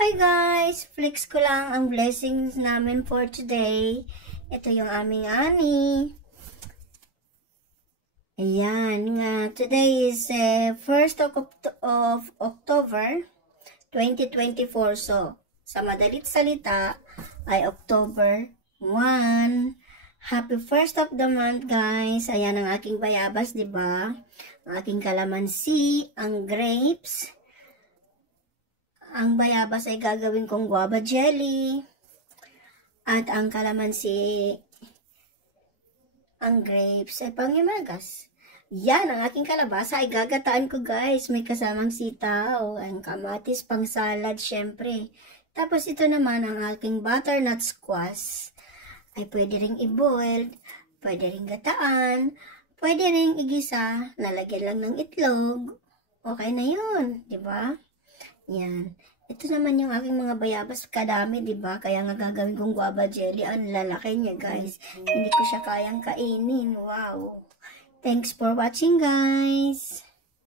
Hi guys! Flex ko lang ang blessings namin for today. Ito yung aming ani. Ayan nga. Today is 1st of October 2024. So, sa madalit salita ay October 1. Happy 1st of the month guys. Ayan ang aking bayabas, diba? Ang aking kalamansi, ang grapes. Ang bayabas ay gagawin kong guava jelly. At ang kalamansi, ang grapes ay panghimagas. Yan, ang aking kalabasa ay gagataan ko guys. May kasamang sitaw, ang kamatis, pang salad syempre. Tapos ito naman ang aking butternut squash. Ay pwede ring i-boiled, pwede ring gataan, pwede ring igisa, nalagyan lang ng itlog. Okay na yun, di ba? Yan. Ito naman yung aking mga bayabas. Kadami, diba? Kaya nga gagawin kong guava jelly. Ang lalaki niya, guys. Hindi ko siya kayang kainin. Wow. Thanks for watching, guys.